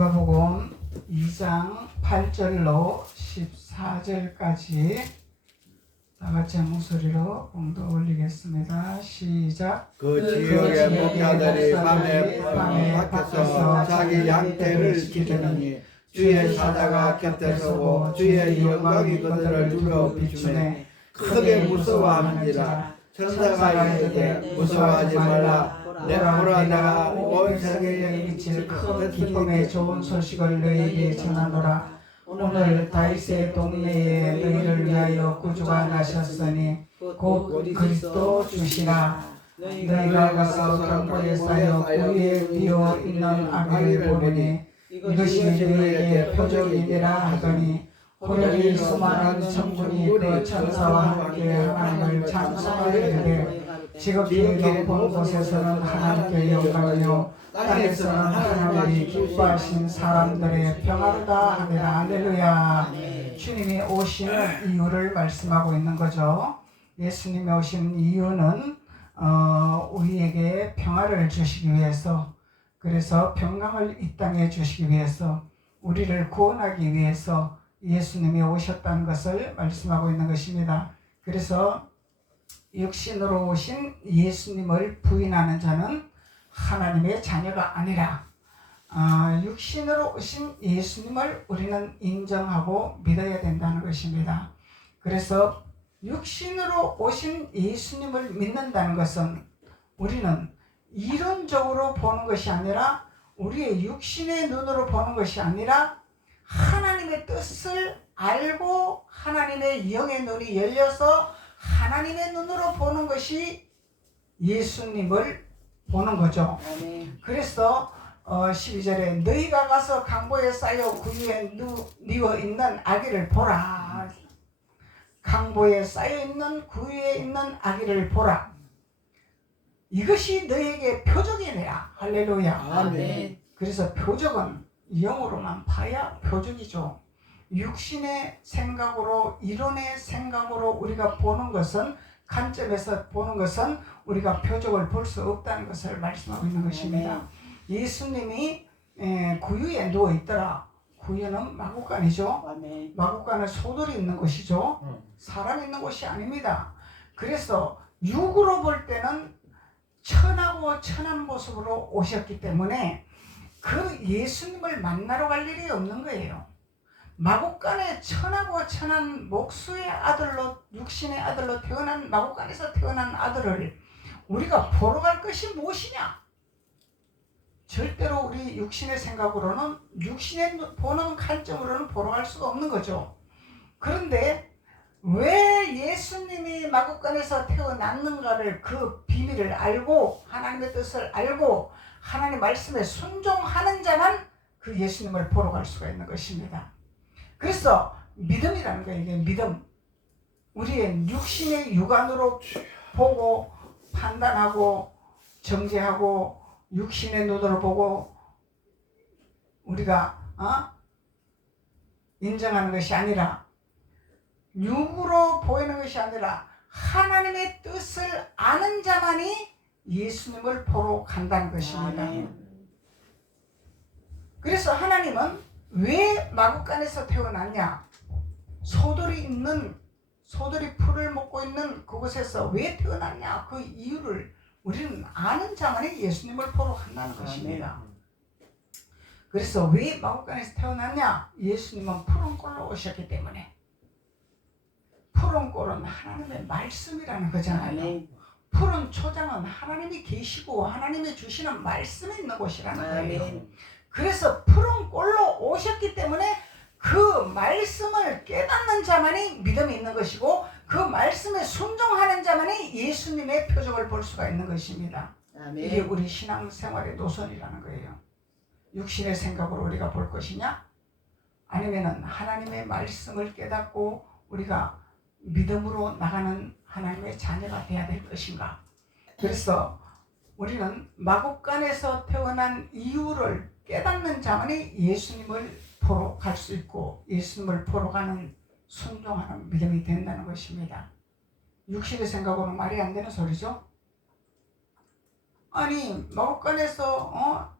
누가복음 2장 8절로 14절까지 다 같이 한 목소리로 봉독 올리겠습니다. 시작. 그 지역의 목자들이 밤에 밖에서 자기 양떼를 지키더니 주의 사자가 곁에 서고 주의 영광이 그들을 두려 비추매 크게 무서워합니다. 천사가 이르되 무서워하지 말라. 보라 내가 온 세계에 미칠 큰 기쁨의 좋은 소식을 너희에게 전하노라. 오늘 다윗의 동네에 너희를 위하여 구주가 나셨으니 곧 그리스도 주시라. 너희가 가서 강보에 쌓여 구유에 비어 있는 아기를 보느니 이것이 너희에게 표적이니라 하더니 호련히 수많은 천군이 그 천사와 함께 하나님을 찬송하되 지극히 높은 곳에서는 하나님께 영광이요 땅에서는 하나님이 기뻐하신 사람들의 평화로다 하니라. 할렐루야. 주님이 오시는 이유를 말씀하고 있는 거죠. 예수님이 오신 이유는 우리에게 평화를 주시기 위해서, 그래서 평강을 이 땅에 주시기 위해서, 우리를 구원하기 위해서 예수님이 오셨다는 것을 말씀하고 있는 것입니다. 그래서 육신으로 오신 예수님을 부인하는 자는 하나님의 자녀가 아니라 육신으로 오신 예수님을 우리는 인정하고 믿어야 된다는 것입니다. 그래서 육신으로 오신 예수님을 믿는다는 것은 우리는 이론적으로 보는 것이 아니라, 우리의 육신의 눈으로 보는 것이 아니라 하나님의 뜻을 알고 하나님의 영의 눈이 열려서 하나님의 눈으로 보는 것이 예수님을 보는 거죠. 그래서 12절에 너희가 가서 강보에 쌓여 구유에 누워 있는 아기를 보라. 강보에 쌓여 있는 구유에 있는 아기를 보라. 이것이 너희에게 표적이니라. 할렐루야. 아멘. 그래서 표적은 영으로만 봐야 표적이죠. 육신의 생각으로, 이론의 생각으로 우리가 보는 것은, 관점에서 보는 것은 우리가 표적을 볼 수 없다는 것을 말씀하고 있는 것입니다. 예수님이 구유에 누워 있더라. 구유는 마구간이죠. 마구간은 소들이 있는 곳이죠. 사람이 있는 곳이 아닙니다. 그래서 육으로 볼 때는 천하고 천한 모습으로 오셨기 때문에 그 예수님을 만나러 갈 일이 없는 거예요. 마구간에 천하고 천한 목수의 아들로, 육신의 아들로 태어난, 마구간에서 태어난 아들을 우리가 보러 갈 것이 무엇이냐? 절대로 우리 육신의 생각으로는, 육신의 보는 관점으로는 보러 갈 수가 없는 거죠. 그런데 왜 예수님이 마구간에서 태어났는가를, 그 비밀을 알고 하나님의 뜻을 알고 하나님 말씀에 순종하는 자만 그 예수님을 보러 갈 수가 있는 것입니다. 그래서 믿음이라는 거예요. 이게 믿음. 우리의 육신의 육안으로 보고 판단하고 정죄하고 육신의 눈으로 보고 우리가 인정하는 것이 아니라, 육으로 보이는 것이 아니라 하나님의 뜻을 아는 자만이 예수님을 보러 간다는 것입니다. 그래서 하나님은 왜 마구간에서 태어났냐? 소들이 풀을 먹고 있는 그곳에서 왜 태어났냐? 그 이유를 우리는 아는 자만이 예수님을 보러 간다는 것입니다. 그래서 왜 마구간에서 태어났냐? 예수님은 푸른 꼴로 오셨기 때문에. 푸른 꼴은 하나님의 말씀이라는 거잖아요. 푸른 초장은 하나님이 계시고 하나님이 주시는 말씀이 있는 곳이라는 거예요. 그래서 푸른 꼴로 오셨기 때문에 그 말씀을 깨닫는 자만이 믿음이 있는 것이고, 그 말씀에 순종하는 자만이 예수님의 표적을 볼 수가 있는 것입니다. 이게 우리 신앙생활의 노선이라는 거예요. 육신의 생각으로 우리가 볼 것이냐? 아니면은 하나님의 말씀을 깨닫고 우리가 믿음으로 나가는 하나님의 자녀가 되어야 될 것인가? 그래서 우리는 마구간에서 태어난 이유를 깨닫는 자만이 예수님을 보러 갈 수 있고, 예수님을 보러 가는 순종하는 믿음이 된다는 것입니다. 육신의 생각으로는 말이 안 되는 소리죠. 아니 마구간에서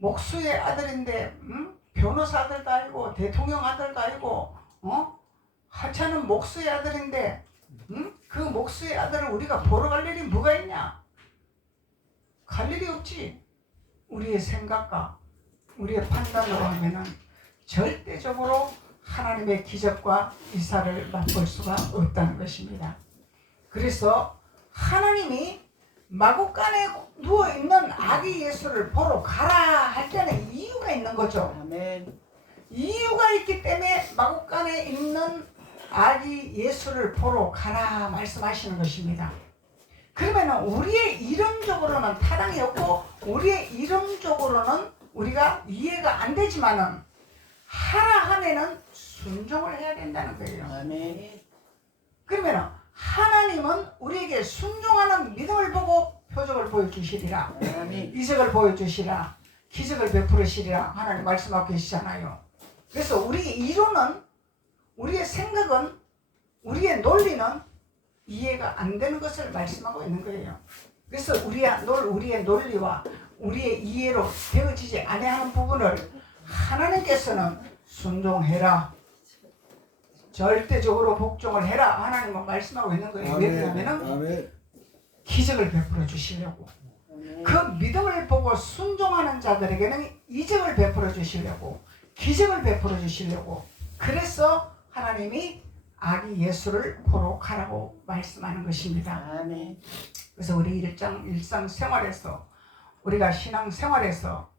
목수의 아들인데 변호사 아들도 아니고 대통령 아들도 아니고 하찮은 목수의 아들인데 그 목수의 아들을 우리가 보러 갈 일이 뭐가 있냐? 갈 일이 없지. 우리의 생각과 우리의 판단으로 하면은 절대적으로 하나님의 기적과 이사를 맛볼 수가 없다는 것입니다. 그래서 하나님이 마구간에 누워있는 아기 예수를 보러 가라 할 때는 이유가 있는 거죠. 아멘. 이유가 있기 때문에 마구간에 있는 아기 예수를 보러 가라 말씀하시는 것입니다. 그러면 우리의 이론적으로는 타당이 없고 우리의 이론적으로는 우리가 이해가 안 되지만은 하라 하면은 순종을 해야 된다는 거예요. 아멘. 그러면 하나님은 우리에게 순종하는 믿음을 보고 표적을 보여주시리라, 아멘. 이적을 보여주시리라, 기적을 베풀으시리라 하나님 말씀하고 계시잖아요. 그래서 우리의 이론은, 우리의 생각은, 우리의 논리는 이해가 안 되는 것을 말씀하고 있는 거예요. 그래서 우리의 논리와 우리의 이해로 되어지지 아니하는 부분을 하나님께서는 순종해라, 절대적으로 복종을 해라 하나님은 말씀하고 있는 거예요. 왜 그러냐면 기적을 베풀어 주시려고, 그 믿음을 보고 순종하는 자들에게는 이적을 베풀어 주시려고, 기적을 베풀어 주시려고, 그래서 하나님이 아기 예수를 보러 가라고 말씀하는 것입니다. 아멘. 그래서 우리 일상생활에서, 우리가 신앙생활에서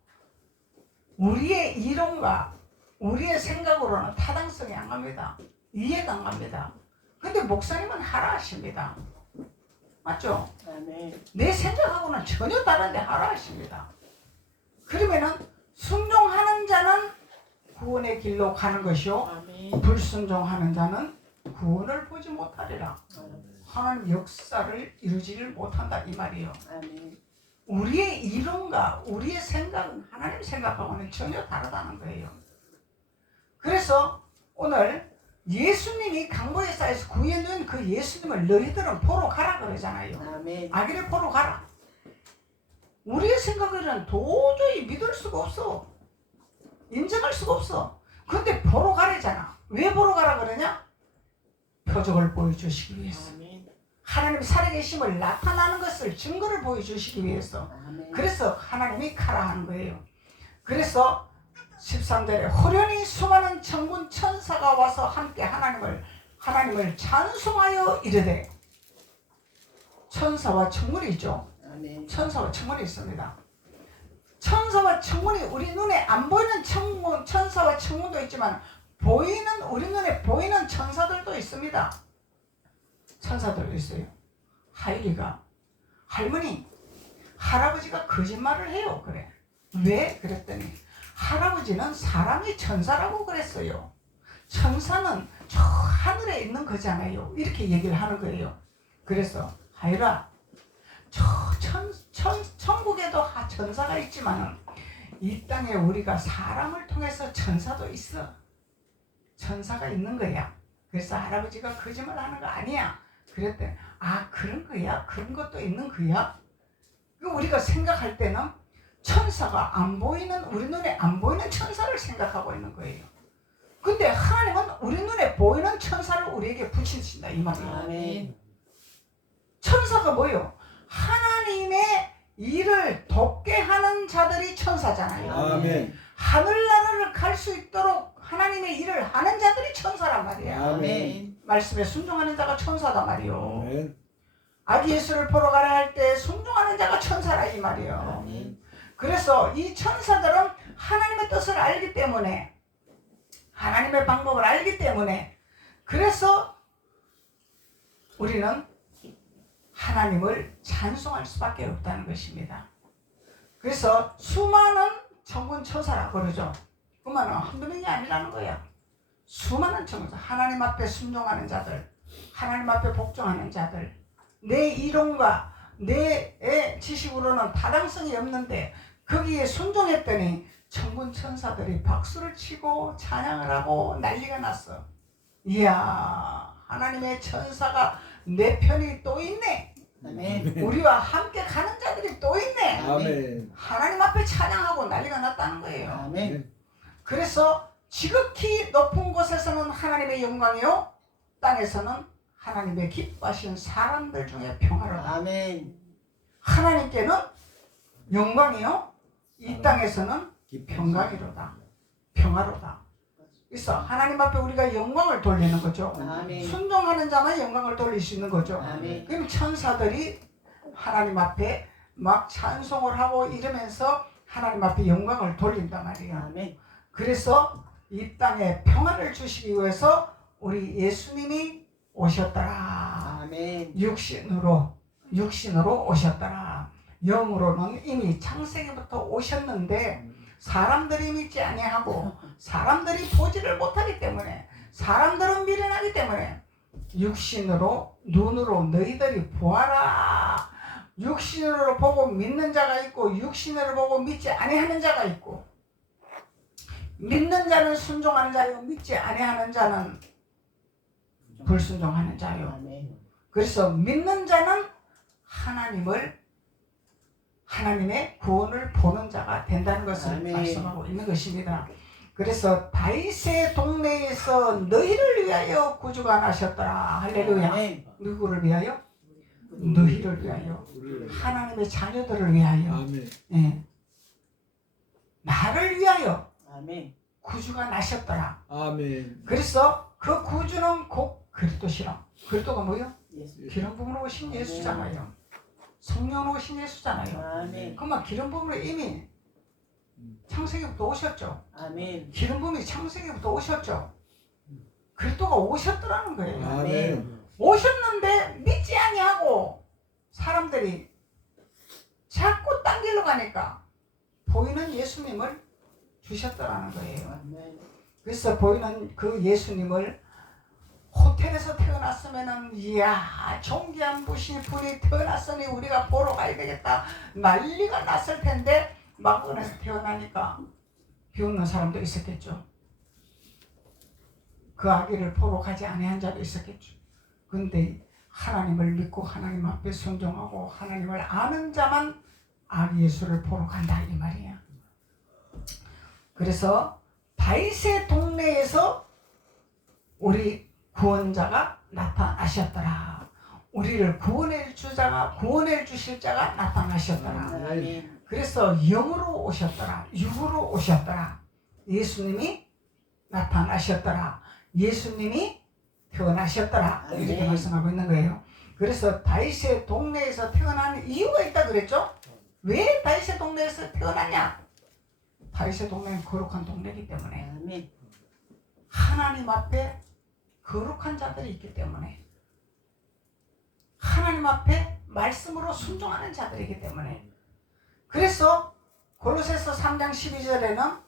우리의 이론과 우리의 생각으로는 타당성이 안 갑니다. 이해가 안 갑니다. 근데 목사님은 하라 하십니다. 맞죠? 아멘. 내 생각하고는 전혀 다른데 하라 하십니다. 그러면은 순종하는 자는 구원의 길로 가는 것이요, 아멘. 불순종하는 자는 구원을 보지 못하리라. 하나님 역사를 이루지를 못한다 이 말이에요. 아멘. 우리의 이론과 우리의 생각은 하나님 생각하고는 전혀 다르다는 거예요. 그래서 오늘 예수님이 강보에 쌓여서 구해놓은 그 예수님을 너희들은 보러 가라 그러잖아요. 아멘. 아기를 보러 가라. 우리의 생각에는 도저히 믿을 수가 없어. 인정할 수가 없어. 근데 보러 가래잖아. 왜 보러 가라 그러냐? 표적을 보여주시기 위해서. 아멘. 하나님이 살아계심을 나타나는 것을 증거를 보여주시기 위해서. 아멘. 그래서 하나님이 가라 하는 거예요. 그래서 13절에 호련히 수많은 천군 천사가 와서 함께 하나님을 찬송하여 이르되, 천사와 천군이 있죠. 아멘. 천사와 천군이 있습니다. 천사와 천군이 우리 눈에 안 보이는 천사와 천군도 있지만 우리 눈에 보이는 천사들도 있습니다. 천사들도 있어요. 하일이가, 할머니, 할아버지가 거짓말을 해요. 그래. 왜? 그랬더니 할아버지는 사람이 천사라고 그랬어요. 천사는 저 하늘에 있는 거잖아요. 이렇게 얘기를 하는 거예요. 그래서 하일아, 저 천국에도 천사가 있지만 이 땅에 우리가 사람을 통해서 천사도 있어. 천사가 있는 거야. 그래서 할아버지가 거짓말 하는 거 아니야. 그랬더니 아, 그런 거야? 그런 것도 있는 거야? 우리가 생각할 때는 천사가 안 보이는, 우리 눈에 안 보이는 천사를 생각하고 있는 거예요. 근데 하나님은 우리 눈에 보이는 천사를 우리에게 붙이신다 이 말이에요. 아멘. 천사가 뭐예요? 하나님의 일을 돕게 하는 자들이 천사잖아요. 아멘. 하늘나라를 갈 수 있도록 하나님의 일을 하는 자들이 천사란 말이에요. 아멘. 말씀에 순종하는 자가 천사단 말이에요. 아멘. 아기 예수를 보러 가라 할 때 순종하는 자가 천사라 이 말이에요. 아멘. 그래서 이 천사들은 하나님의 뜻을 알기 때문에, 하나님의 방법을 알기 때문에, 그래서 우리는 하나님을 찬송할 수밖에 없다는 것입니다. 그래서 수많은 천군 천사라 그러죠. 그러면 한두 명이 아니라는 거야. 수많은 천사, 하나님 앞에 순종하는 자들, 하나님 앞에 복종하는 자들, 내 이론과 내 지식으로는 타당성이 없는데 거기에 순종했더니 천군 천사들이 박수를 치고 찬양을 하고 난리가 났어. 이야, 하나님의 천사가 내 편이 또 있네. 아멘. 우리와 함께 가는 자들이 또 있네. 아멘. 하나님 앞에 찬양하고 난리가 났다는 거예요. 아멘. 그래서 지극히 높은 곳에서는 하나님의 영광이요, 땅에서는 하나님의 기뻐하시는 사람들 중에 평화로다. 아멘. 하나님께는 영광이요, 이 땅에서는 평강이로다. 평화로다. 그래서 하나님 앞에 우리가 영광을 돌리는 거죠. 아멘. 순종하는 자만 영광을 돌릴 수 있는 거죠. 아멘. 그럼 천사들이 하나님 앞에 막 찬송을 하고 이러면서 하나님 앞에 영광을 돌린단 말이에요. 아멘. 그래서 이 땅에 평화를 주시기 위해서 우리 예수님이 오셨더라. 아멘. 육신으로 오셨더라. 영으로는 이미 창세기부터 오셨는데 사람들이 믿지 아니하고 사람들이 보지를 못하기 때문에, 사람들은 미련하기 때문에 육신으로, 눈으로 너희들이 보아라. 육신으로 보고 믿는 자가 있고 육신으로 보고 믿지 아니하는 자가 있고, 믿는 자는 순종하는 자요, 믿지 아니하는 자는 불순종하는 자요. 아멘. 그래서 믿는 자는 하나님의 구원을 보는 자가 된다는 것을 아멘. 말씀하고 있는 것입니다. 그래서 다윗의 동네에서 너희를 위하여 구주가 나셨더라. 할렐루야. 아멘. 누구를 위하여? 너희를 위하여. 하나님의 자녀들을 위하여. 아멘. 예. 나를 위하여 아멘. 구주가 나셨더라. 아멘. 그래서 그 구주는 곧 그리스도시라. 그리스도가 뭐요? 예수. 기름 부음으로 오신 예수잖아요. 성령으로 오신 예수잖아요. 아멘. 그만 기름 부음으로 이미 창세기부터 오셨죠. 아멘. 기름 부음이 창세기부터 오셨죠. 그리스도가 오셨더라는 거예요. 아멘. 오셨는데 믿지 아니하고 사람들이 자꾸 딴 길로 가니까 보이는 예수님을 주셨더라는 거예요. 아멘. 그래서 보이는 그 예수님을 호텔에서 태어났으면은 이야 존귀한 분이 태어났으니 우리가 보러 가야 되겠다 난리가 났을 텐데 마구간에서 태어나니까 비웃는 사람도 있었겠죠. 그 아기를 보러 가지 아니한 자도 있었겠죠. 근데 하나님을 믿고 하나님 앞에 순종하고 하나님을 아는 자만 아기 예수를 보러 간다 이 말이야. 그래서 다윗의 동네에서 우리 구원자가 나타나셨더라. 우리를 구원해 주실 자가 나타나셨더라. 아멘. 그래서 영으로 오셨더라. 육으로 오셨더라. 예수님이 나타나셨더라. 예수님이 태어나셨더라. 이렇게 아멘. 말씀하고 있는 거예요. 그래서 다윗의 동네에서 태어난 이유가 있다 그랬죠? 왜 다윗의 동네에서 태어났냐? 다윗의 동네는 거룩한 동네이기 때문에, 아멘. 하나님 앞에 거룩한 자들이 있기 때문에, 하나님 앞에 말씀으로 순종하는 자들이기 때문에. 그래서 골로새서 3장 12절에는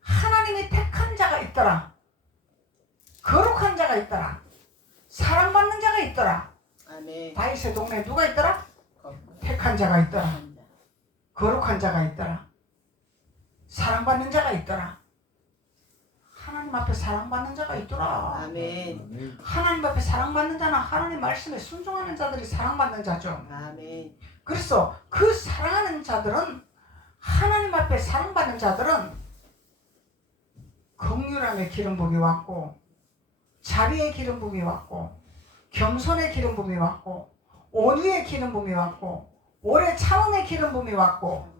하나님이 택한 자가 있더라. 거룩한 자가 있더라. 사랑받는 자가 있더라. 아멘. 다윗의 동네에 누가 있더라? 택한 자가 있더라. 거룩한 자가 있더라. 사랑받는 자가 있더라. 하나님 앞에 사랑받는 자가 있더라. 아멘. 하나님 앞에 사랑받는 자는 하나님 말씀에 순종하는 자들이 사랑받는 자죠. 아멘. 그래서 그 사랑하는 자들은, 하나님 앞에 사랑받는 자들은 긍휼함의 기름 부음이 왔고, 자비의 기름 부음이 왔고, 겸손의 기름 부음이 왔고, 온유의 기름 부음이 왔고, 오래 참음의 기름 부음이 왔고.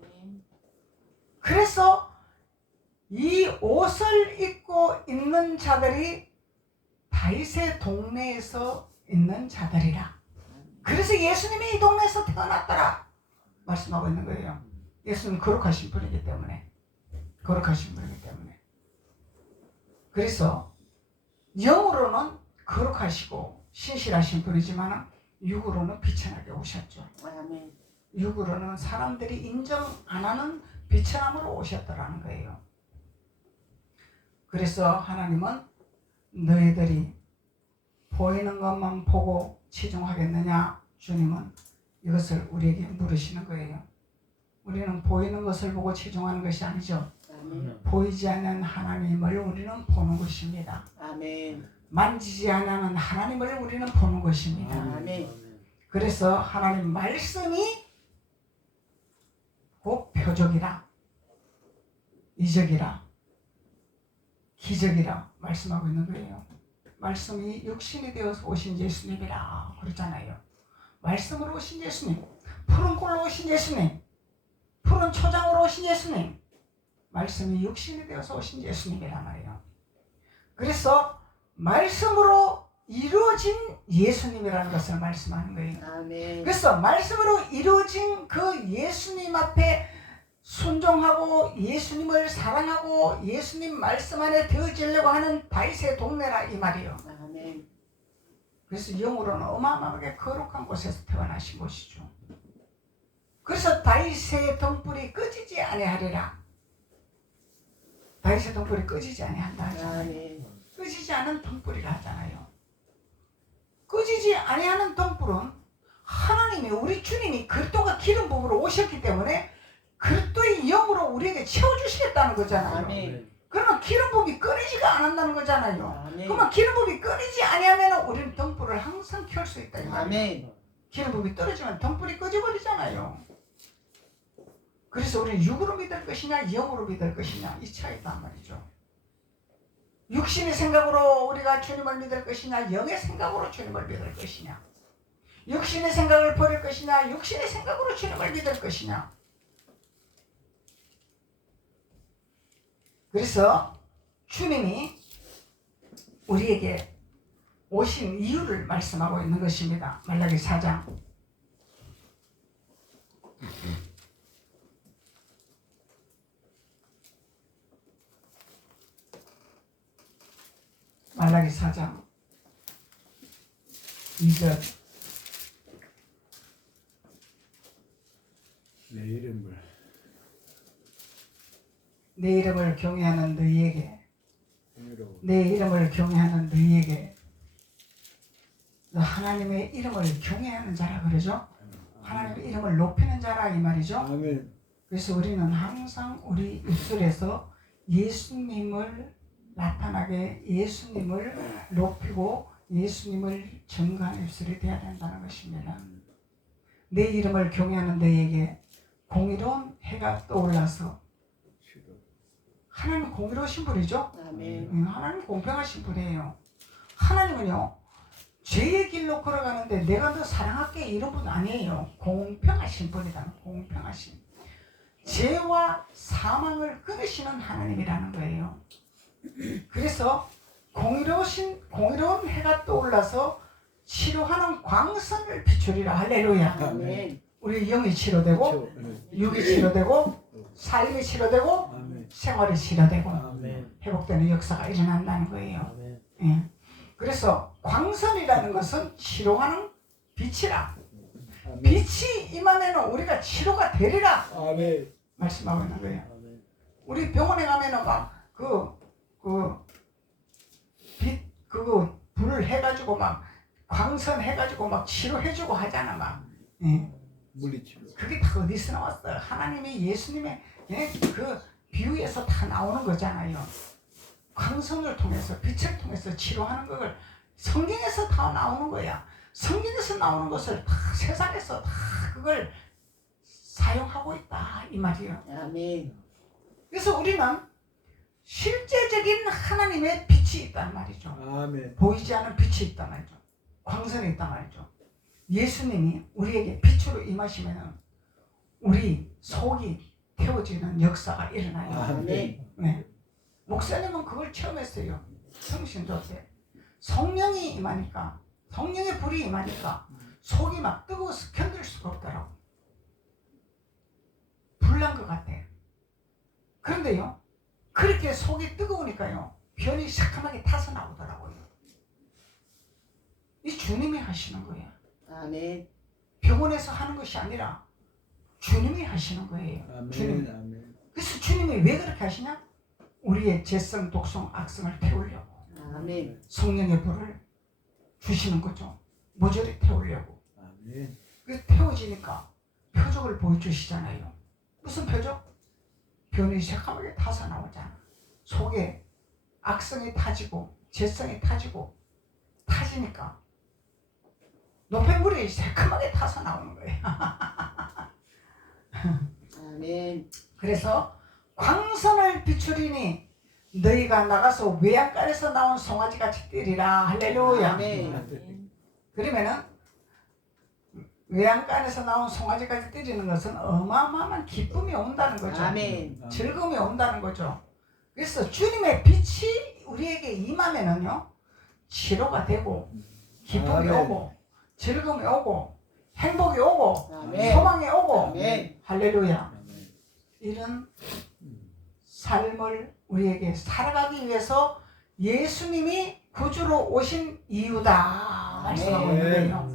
그래서 이 옷을 입고 있는 자들이 다윗의 동네에서 있는 자들이라. 그래서 예수님이 이 동네에서 태어났더라 말씀하고 있는 거예요. 예수님은 거룩하신 분이기 때문에. 거룩하신 분이기 때문에. 그래서 영으로는 거룩하시고 신실하신 분이지만 육으로는 비천하게 오셨죠. 아멘. 육으로는 사람들이 인정 안 하는 비천함으로 오셨더라는 거예요. 그래서 하나님은 너희들이 보이는 것만 보고 치중하겠느냐? 주님은 이것을 우리에게 물으시는 거예요. 우리는 보이는 것을 보고 치중하는 것이 아니죠. 아멘. 보이지 않는 하나님을 우리는 보는 것입니다. 아멘. 만지지 않는 하나님을 우리는 보는 것입니다. 아멘. 그래서 하나님 말씀이 곧 표적이라, 이적이라, 기적이라 말씀하고 있는 거예요. 말씀이 육신이 되어서 오신 예수님이라 그러잖아요. 말씀으로 오신 예수님, 푸른 꼴로 오신 예수님, 푸른 초장으로 오신 예수님, 말씀이 육신이 되어서 오신 예수님이란 말이에요. 그래서 말씀으로 이루어진 예수님이라는 것을 말씀하는 거예요. 아멘. 그래서 말씀으로 이루어진 그 예수님 앞에 순종하고 예수님을 사랑하고 예수님 말씀 안에 되어지려고 하는 다윗의 동네라 이 말이에요. 아멘. 그래서 영으로는 어마어마하게 거룩한 곳에서 태어나신 곳이죠. 그래서 다윗의 등불이 꺼지지 아니하리라. 다윗의 등불이 꺼지지 아니한다 하잖아요. 아멘. 꺼지지 않은 등불이라 하잖아요. 꺼지지 아니하는 등불은 하나님이 우리 주님이 그리스도가 기름 부음으로 오셨기 때문에 그리스도의 영으로 우리에게 채워주시겠다는 거잖아요. 아멘. 그러면 기름 부음이 꺼지지가 않는다는 거잖아요. 아멘. 그러면 기름 부음이 꺼지지 아니하면 우리는 등불을 항상 켤 수 있다 이 말이에요. 아멘. 기름 부음이 떨어지면 등불이 꺼져버리잖아요. 그래서 우리는 육으로 믿을 것이냐 영으로 믿을 것이냐 이 차이다 말이죠. 육신의 생각으로 우리가 주님을 믿을 것이냐 영의 생각으로 주님을 믿을 것이냐, 육신의 생각을 버릴 것이냐 육신의 생각으로 주님을 믿을 것이냐. 그래서 주님이 우리에게 오신 이유를 말씀하고 있는 것입니다. 말라기 4장 말라기 4장 2절 내 이름을 경외하는 너희에게 내 이름을 경외하는 너희에게 하나님의 이름을 경외하는 자라 그러죠. 하나님의 이름을 높이는 자라 이 말이죠. 아멘. 그래서 우리는 항상 우리 입술에서 예수님을 나타나게 예수님을 높이고 예수님을 증거하는 입술이 되어야 된다는 것입니다. 내 이름을 경외하는 너희에게 공의로운 해가 떠올라서 하나님은 공의로우신 분이죠. 아멘. 하나님은 공평하신 분이에요. 하나님은요 죄의 길로 걸어가는데 내가 너 사랑할게 이런 분 아니에요. 공평하신 분이다. 공평하신 죄와 사망을 끊으시는 하나님이라는 거예요. 그래서 공의로운 해가 떠올라서 치료하는 광선을 비추리라. 할렐루야. 아멘. 우리 영이 치료되고 육이 치료되고 삶이 치료되고 아멘. 생활이 치료되고 아멘. 회복되는 역사가 일어난다는 거예요. 아멘. 예. 그래서 광선이라는 것은 치료하는 빛이라. 빛이 임하면 우리가 치료가 되리라 아멘. 말씀하고 있는 거예요. 아멘. 우리 병원에 가면은 막 그거 불을 해가지고 막 광선 해가지고 막 치료해주고 하잖아 막. 예. 물리치료. 그게 다 어디서 나왔어요? 하나님이 예수님의 그 비유에서 다 나오는 거잖아요. 광선을 통해서 빛을 통해서 치료하는 걸 성경에서 다 나오는 거야. 성경에서 나오는 것을 다 세상에서 다 그걸 사용하고 있다 이 말이에요. 아멘. 그래서 우리는 실제적인 하나님의 빛이 있단 말이죠. 아멘. 보이지 않은 빛이 있단 말이죠. 광선이 있단 말이죠. 예수님이 우리에게 빛으로 임하시면 우리 속이 태워지는 역사가 일어나요. 아멘. 네. 목사님은 그걸 체험했어요. 성신조 때 성령이 임하니까, 성령의 불이 임하니까 속이 막 뜨거워서 견딜 수가 없더라고. 불난 것 같아. 그런데요, 그렇게 속이 뜨거우니까요, 변이 새카맣게 타서 나오더라고요. 이 주님이 하시는 거예요. 아멘. 병원에서 하는 것이 아니라 주님이 하시는 거예요. 아멘. 주님. 아멘. 그래서 주님이 왜 그렇게 하시냐? 우리의 죄성, 독성, 악성을 태우려고 아멘. 성령의 불을 주시는 거죠. 모조리 태우려고. 아멘. 그 태워지니까 표적을 보여주시잖아요. 무슨 표적? 변이 새까맣게 타서 나오잖아. 속에 악성이 타지고 죄성이 타지고 타지니까 노폐물이 새까맣게 타서 나오는 거예요. 아멘. 그래서 광선을 비추리니 너희가 나가서 외양간에서 나온 송아지 같이 뛰리라. 할렐루야. 아멘. 그러면은 외양간에서 나온 송아지까지 뛰리는 것은 어마어마한 기쁨이 온다는 거죠. 아멘. 즐거움이 온다는 거죠. 그래서 주님의 빛이 우리에게 임하면은요, 치료가 되고 기쁨이 아멘. 오고 즐거움이 오고 행복이 오고 아멘. 소망이 오고 아멘. 할렐루야. 이런 삶을 우리에게 살아가기 위해서 예수님이 구주로 오신 이유다 말씀하고 있는 거예요.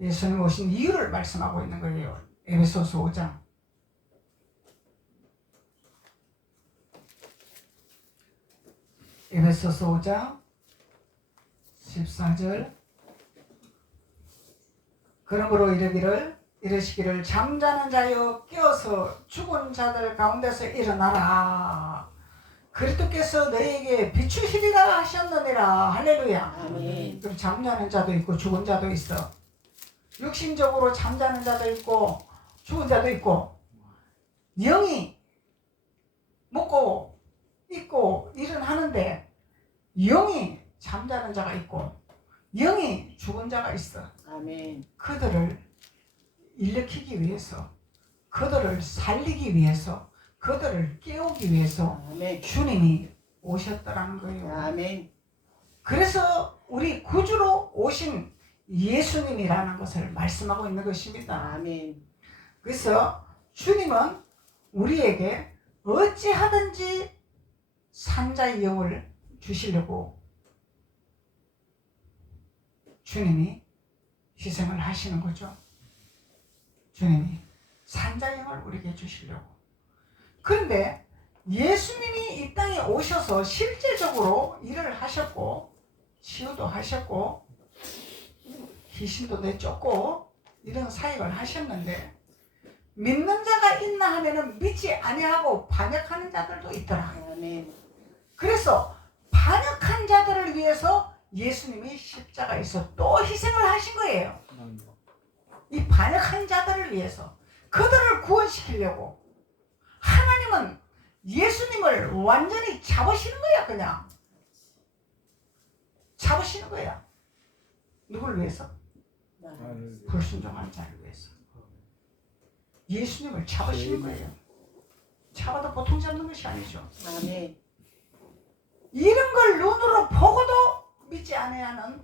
예수님 오신 이유를 말씀하고 있는 거예요. 에베소서 5장. 에베소서 5장 14절. 그러므로 이르시기를 잠자는 자여 깨어서 죽은 자들 가운데서 일어나라. 그리스도께서 너희에게 비추시리라 하셨느니라. 할렐루야. 아멘. 그럼 잠자는 자도 있고 죽은 자도 있어. 육신적으로 잠자는 자도 있고 죽은 자도 있고, 영이 먹고 있고 일은 하는데 영이 잠자는 자가 있고 영이 죽은 자가 있어. 아멘. 그들을 일으키기 위해서, 그들을 살리기 위해서, 그들을 깨우기 위해서 아멘. 주님이 오셨더라는 거예요. 아멘. 그래서 우리 구주로 오신 예수님이라는 것을 말씀하고 있는 것입니다. 아멘. 그래서 주님은 우리에게 어찌하든지 산자의 영을 주시려고 주님이 희생을 하시는 거죠. 주님이 산자의 영을 우리에게 주시려고. 그런데 예수님이 이 땅에 오셔서 실제적으로 일을 하셨고 치유도 하셨고 귀신도 내쫓고 이런 사역을 하셨는데, 믿는 자가 있나 하면은 믿지 아니하고 반역하는 자들도 있더라. 아멘. 그래서 반역한 자들을 위해서 예수님이 십자가에서 또 희생을 하신 거예요. 이 반역한 자들을 위해서, 그들을 구원시키려고 하나님은 예수님을 완전히 잡으시는 거야. 그냥 잡으시는 거야. 누굴 위해서? 불순종한 자를 위해서 예수님을 잡으시는 거예요. 잡아도 보통 잡는 것이 아니죠. 아멘. 이런 걸 눈으로 보고도 믿지 않아야하는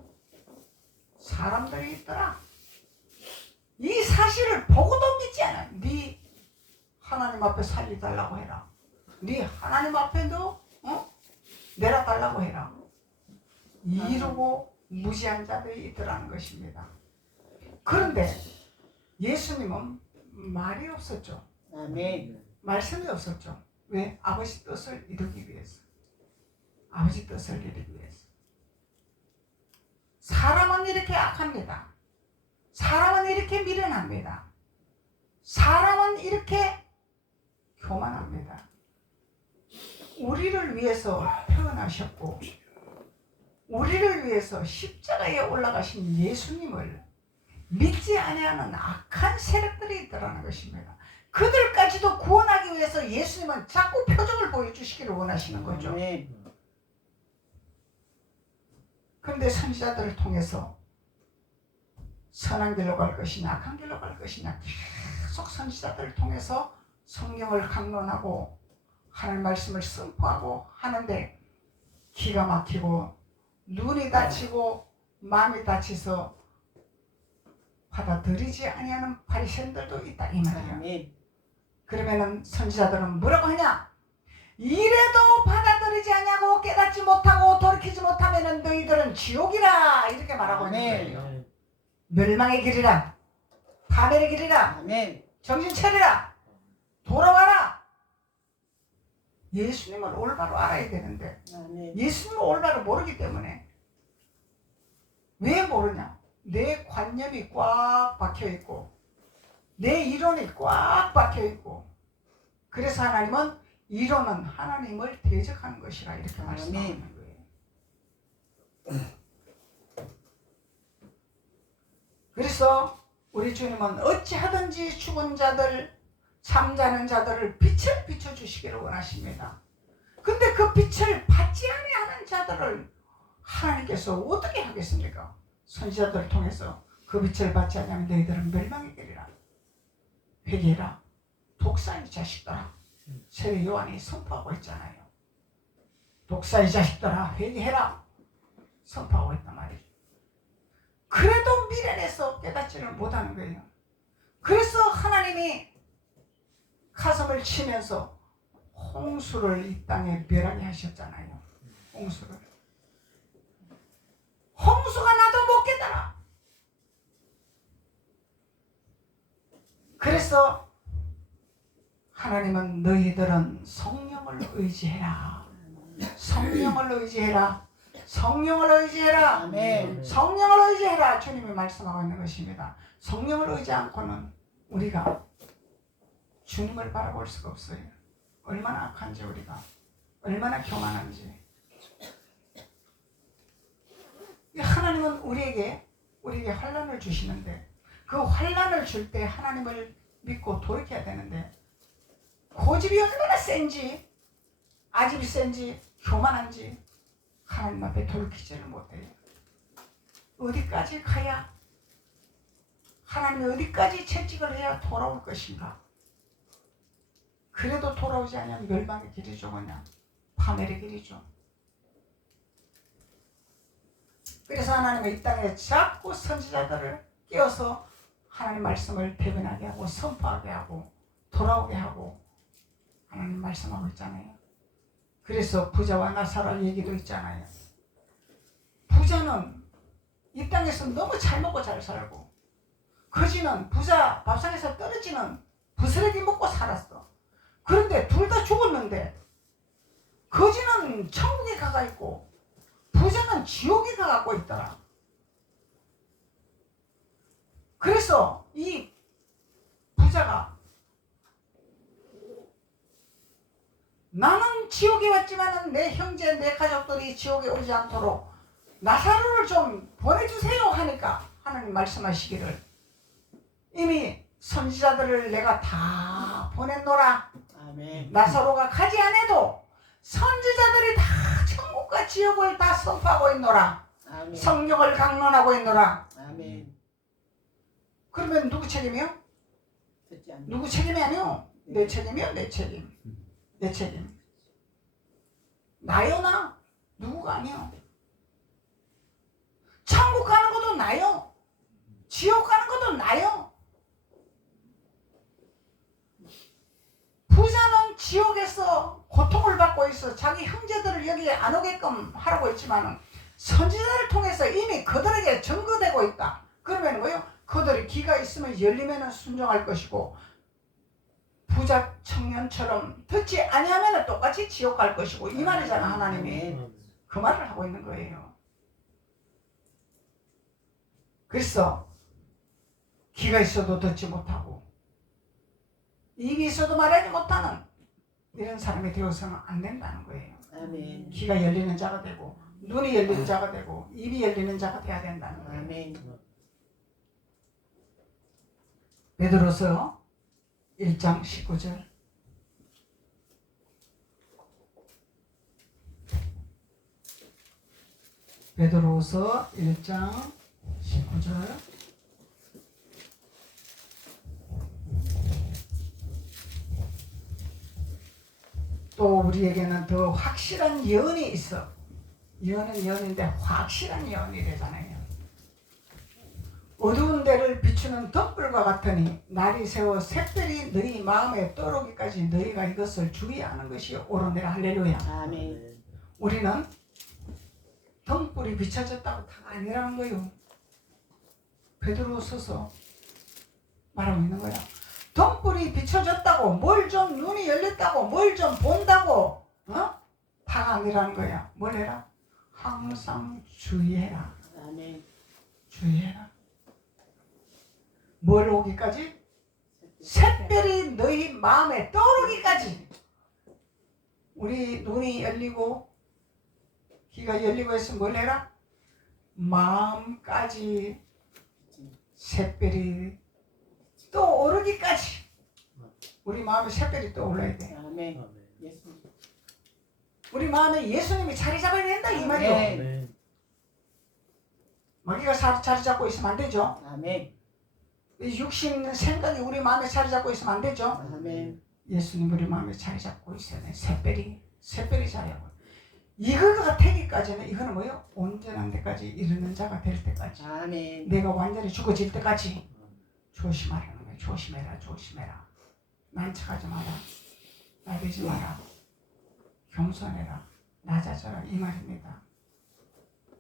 사람들이 있더라. 이 사실을 보고도 믿지 않아. 네 하나님 앞에 살려달라고 해라. 네 하나님 앞에도 내려달라고 해라. 이러고 무지한 자들이 있더라는 것입니다. 그런데 예수님은 말이 없었죠. 아멘. 말씀이 없었죠. 왜? 아버지 뜻을 이루기 위해서. 아버지 뜻을 이루기 위해서. 사람은 이렇게 악합니다. 사람은 이렇게 미련합니다. 사람은 이렇게 교만합니다. 우리를 위해서 태어나셨고 우리를 위해서 십자가에 올라가신 예수님을 믿지 아니하는 악한 세력들이 있더라는 것입니다. 그들까지도 구원하기 위해서 예수님은 자꾸 표정을 보여주시기를 원하시는 거죠. 아멘. 그런데 선지자들을 통해서 선한 길로 갈 것이냐 악한 길로 갈 것이냐 계속 선지자들을 통해서 성경을 강론하고 하나님 말씀을 선포하고 하는데, 기가 막히고 눈이 다치고 마음이 다쳐서 받아들이지 아니하는 바리새인들도 있다 이 말이야. 아멘. 그러면은 선지자들은 뭐라고 하냐? 이래도 받아들이지 않냐고 깨닫지 못하고 돌이키지 못하면은 너희들은 지옥이라 이렇게 말하고 있는 거예요. 멸망의 길이라, 파멸의 길이라, 아멘. 정신 차리라, 돌아와라. 예수님을 올바로 알아야 되는데 아멘. 예수님을 올바로 모르기 때문에. 왜 모르냐? 내 관념이 꽉 박혀있고 내 이론이 꽉 박혀있고, 그래서 하나님은 이론은 하나님을 대적하는 것이라 이렇게 말씀하는 거예요. 그래서 우리 주님은 어찌하든지 죽은 자들, 잠자는 자들을 빛을 비춰주시기를 원하십니다. 근데 그 빛을 받지 아니하는 자들을 하나님께서 어떻게 하겠습니까? 선지자들을 통해서 그 빛을 받지 않으면 너희들은 멸망의 길이라. 회개해라. 독사의 자식들아. 세례 요한이 선포하고 있잖아요. 독사의 자식들아 회개해라. 선포하고 있단 말이죠. 그래도 미련해서 깨닫지를 못하는 거예요. 그래서 하나님이 가슴을 치면서 홍수를 이 땅에 멸하게 하셨잖아요. 홍수가 나도 못 깨달아. 그래서 하나님은 너희들은 성령을 의지해라. 성령을 의지해라. 성령을 의지해라. 아멘. 성령을 의지해라. 주님이 말씀하고 있는 것입니다. 성령을 의지 않고는 우리가 주님을 바라볼 수가 없어요. 얼마나 악한지 우리가. 얼마나 교만한지. 하나님은 우리에게 환난을 주시는데 그 환난을 줄 때 하나님을 믿고 돌이켜야 되는데 고집이 얼마나 센지 아집이 센지 교만한지 하나님 앞에 돌이키지를 못해요. 어디까지 가야 하나님이 어디까지 채찍을 해야 돌아올 것인가? 그래도 돌아오지 않으면 멸망의 길이죠. 그냥 파멸의 길이죠. 그래서 하나님은 이 땅에 자꾸 선지자들을 깨워서 하나님 말씀을 대변하게 하고 선포하게 하고 돌아오게 하고 하나님 말씀하고 있잖아요. 그래서 부자와 나사로 얘기도 있잖아요. 부자는 이 땅에서 너무 잘 먹고 잘 살고 거지는 부자 밥상에서 떨어지는 부스러기 먹고 살았어. 그런데 둘 다 죽었는데 거지는 천국에 가가 있고 부자는 지옥에 가갖고 있더라. 그래서 이 부자가 나는 지옥에 왔지만 내 형제 내 가족들이 지옥에 오지 않도록 나사로를 좀 보내주세요 하니까 하나님 말씀하시기를 이미 선지자들을 내가 다 보냈노라. 아멘. 나사로가 가지 않아도 선지자들이 다 천국과 지옥을 다 선포하고 있노라. 아멘. 성령을 강론하고 있노라. 아멘. 그러면 누구 책임이요? 듣지 않는 누구 책임이 아니요? 내 책임이요? 내 책임. 내 책임. 나요 나? 누구가 아니요. 천국 가는 것도 나요. 지옥 가는 것도 나요. 부자는 지옥에서 고통을 받고 있어. 자기 형제들을 여기에 안 오게끔 하라고 했지만 선지자를 통해서 이미 그들에게 증거되고 있다. 그러면 뭐요? 그들이 귀가 있으면 열리면 순종할 것이고 부자 청년처럼 듣지 아니하면 똑같이 지옥 갈 것이고 이 말이잖아. 하나님이 그 말을 하고 있는 거예요. 그래서 귀가 있어도 듣지 못하고 입이 있어도 말하지 못하는 이런 사람이 되어서는 안 된다는 거예요. 아멘. 귀가 열리는 자가 되고 눈이 열리는 자가 되고 입이 열리는 자가 돼야 된다는 거예요. 아멘. 베드로서 1장 19절. 베드로서 1장 19절. 또 우리에게는 더 확실한 예언이 있어. 예언은 예언인데 확실한 예언이 되잖아요. 어두운 데를 비추는 덧불과 같으니 날이 새워 샛별이 너희 마음에 떠오르기까지 너희가 이것을 주의하는 것이 옳으니라. 할렐루야. 아멘. 우리는 등불이 비춰졌다고 다가 아니라는 거예요. 베드로서서 말하고 있는 거야. 등불이 비춰졌다고 뭘 좀 눈이 열렸다고 뭘 좀 본다고 다가 아니라는 거야. 뭘 해라? 항상 주의해라. 아멘. 주의해라. 뭘 오기까지? 샛별이 너희 마음에 떠오르기까지. 우리 눈이 열리고 귀가 열리고 해서 뭘 해라? 마음까지 샛별이 또 오르기까지 우리 마음에 샛별이 또 올라야 돼. 아멘. 예수님. 우리 마음에 예수님이 자리 잡아야 된다 이 말이요. 아멘. 마귀가 자리 잡고 있으면 안 되죠. 아멘. 이 육신 생각이 우리 마음에 자리 잡고 있으면 안 되죠. 아멘. 예수님 우리 마음에 자리 잡고 있어야 돼. 샛별이 자리 잡고. 이거가 되기까지는 이거는 뭐요? 온전한 데까지 이르는 자가 될 때까지. 아멘. 내가 완전히 죽어질 때까지 조심하라는 거야. 조심해라. 난척하지 마라. 나대지 마라. 겸손해라. 낮아져라. 이 말입니다.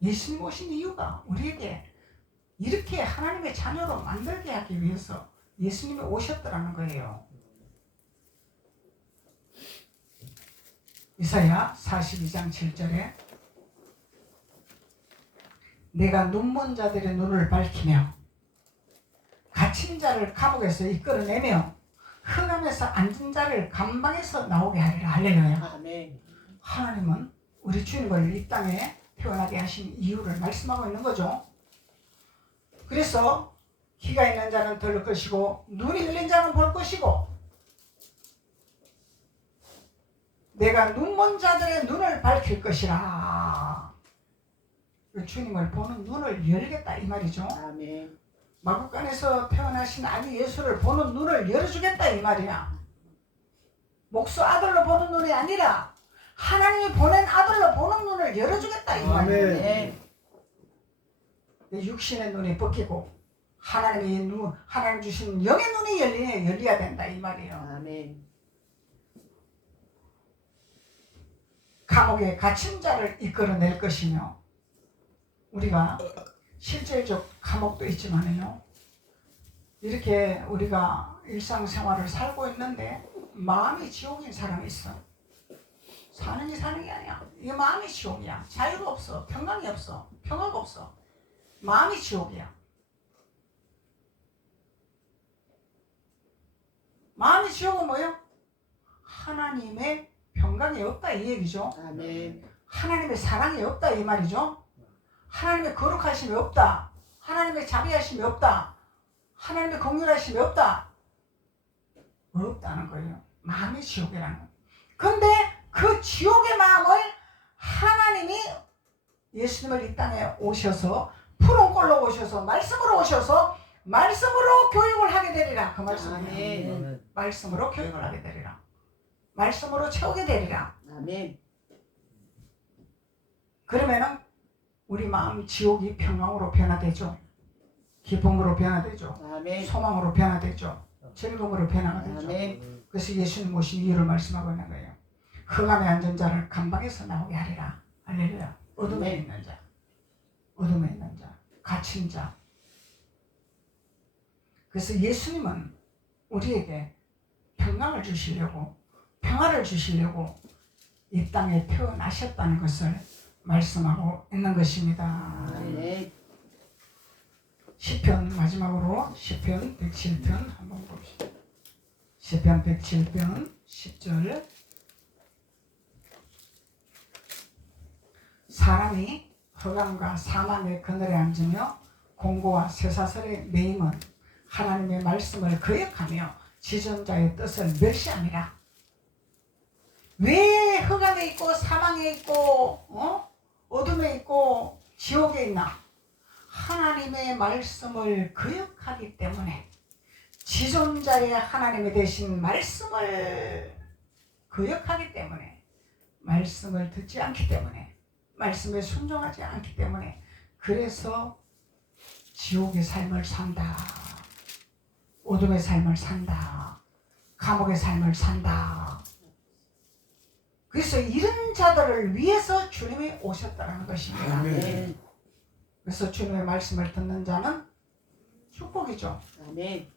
예수님 오신 이유가 우리에게 이렇게 하나님의 자녀로 만들게 하기 위해서 예수님이 오셨더라는 거예요. 이사야 42장 7절에 내가 눈먼 자들의 눈을 밝히며 갇힌 자를 감옥에서 이끌어내며 흑암에서 앉은 자를 감방에서 나오게 하리라. 할렐루야. 아멘. 하나님은 우리 주님을 이 땅에 태어나게 하신 이유를 말씀하고 있는 거죠. 그래서 귀가 있는 자는 들을 것이고 눈이 열린 자는 볼 것이고 내가 눈먼 자들의 눈을 밝힐 것이라. 주님을 보는 눈을 열겠다 이 말이죠. 아멘. 마구간에서 태어나신 아기 예수를 보는 눈을 열어주겠다 이 말이야. 목수 아들로 보는 눈이 아니라 하나님이 보낸 아들로 보는 눈을 열어주겠다 이 말이야. 아멘. 육신의 눈이 벗기고 하나님 주신 영의 눈이 열려야 된다 이 말이에요. 아멘. 감옥에 갇힌 자를 이끌어낼 것이며 우리가 실질적 감옥도 있지만요. 이렇게 우리가 일상생활을 살고 있는데 마음이 지옥인 사람이 있어. 사는 게 아니야. 이게 마음이 지옥이야. 자유가 없어. 평강이 없어. 평화가 없어. 마음이 지옥이야. 마음이 지옥은 뭐예요? 하나님의 평강이 없다 이 얘기죠. 아멘. 하나님의 사랑이 없다 이 말이죠. 하나님의 거룩하심이 없다. 하나님의 자비하심이 없다. 하나님의 긍휼하심이 없다. 없다는 거예요. 마음이 지옥이라는 거예요. 근데 그 지옥의 마음을 하나님이 예수님을 이 땅에 오셔서 푸른 꼴로 오셔서 말씀으로 오셔서 말씀으로 교육을 하게 되리라. 그 말씀이에요. 아멘. 말씀으로 교육을 하게 되리라. 말씀으로 채우게 되리라. 아멘. 그러면은 우리 마음 지옥이 평강으로 변화되죠. 기쁨으로 변화되죠. 아멘. 소망으로 변화되죠. 즐거움으로 변화가 되죠. 아멘. 그래서 예수님 오신 이유를 말씀하고 있는 거예요. 흑암에 앉은 자를 감방에서 나오게 하리라. 할렐루야. 어둠에 아멘. 있는 자, 어둠에 있는 자, 갇힌 자. 그래서 예수님은 우리에게 평강을 주시려고, 평화를 주시려고 이 땅에 태어나셨다는 것을 말씀하고 있는 것입니다. 아멘. 시편 마지막으로 시편 107편 한번 봅시다. 시편 107편 10절 사람이 흑암과 사망의 그늘에 앉으며 공고와 쇠사슬에 매임은 하나님의 말씀을 거역하며 지존자의 뜻을 멸시함이라. 왜 흑암에 있고 사망에 있고 어둠에 있고 지옥에 있나? 하나님의 말씀을 거역하기 때문에 지존자의 하나님이 되신 말씀을 거역하기 때문에 말씀을 듣지 않기 때문에 말씀에 순종하지 않기 때문에 그래서 지옥의 삶을 산다. 어둠의 삶을 산다. 감옥의 삶을 산다. 그래서 이런 자들을 위해서 주님이 오셨다는 것입니다. 아멘. 그래서 주님의 말씀을 듣는 자는 축복이죠. 아멘.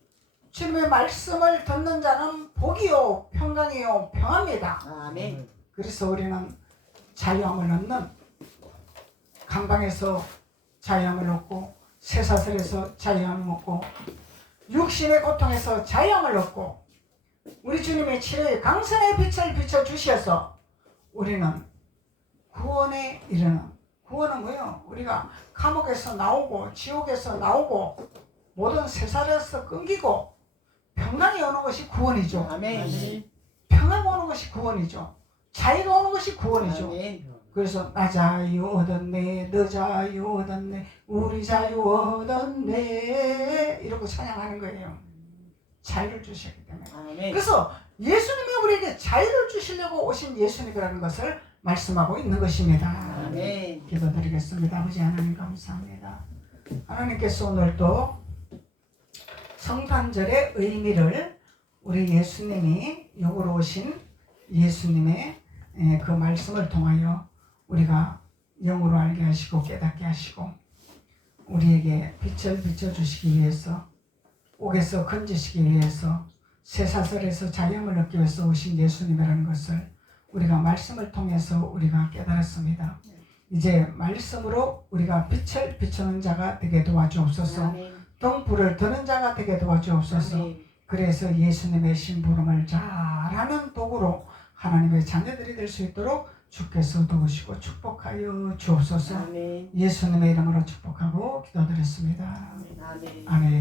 주님의 말씀을 듣는 자는 복이요 평강이요 평화입니다. 아멘. 그래서 우리는 자유함을 얻는 감방에서 자유함을 얻고 쇠사슬에서 자유함을 얻고 육신의 고통에서 자유함을 얻고 우리 주님의 치료의 강선의 빛을 비춰주셔서 우리는 구원에 이르는 구원은 뭐예요? 우리가 감옥에서 나오고 지옥에서 나오고 모든 세살에서 끊기고 평강이 오는 것이 구원이죠. 아멘. 평화가 오는 것이 구원이죠. 자유가 오는 것이 구원이죠. 아멘. 그래서 나 자유 얻었네, 너 자유 얻었네, 우리 자유 얻었네 이러고 찬양하는 거예요. 자유를 주셨기 때문에. 아멘. 그래서 예수님이 우리에게 자유를 주시려고 오신 예수님이라는 것을 말씀하고 있는 것입니다. 아멘. 기도드리겠습니다. 아버지 하나님 감사합니다. 하나님께서 오늘도 성탄절의 의미를 우리 예수님이 영으로 오신 예수님의 그 말씀을 통하여 우리가 영으로 알게 하시고 깨닫게 하시고 우리에게 빛을 비춰주시기 위해서 옥에서 건지시기 위해서 쇠사슬에서 자유함을 얻기 위해서 오신 예수님이라는 것을 우리가 말씀을 통해서 우리가 깨달았습니다. 이제 말씀으로 우리가 빛을 비추는 자가 되게 도와주옵소서. 아멘. 등불을 드는 자가 되게 도와주옵소서. 아멘. 그래서 예수님의 심부름을 잘하는 도구로 하나님의 자녀들이 될 수 있도록 주께서 도우시고 축복하여 주옵소서. 아멘. 예수님의 이름으로 축복하고 기도드렸습니다. 아멘. 아멘.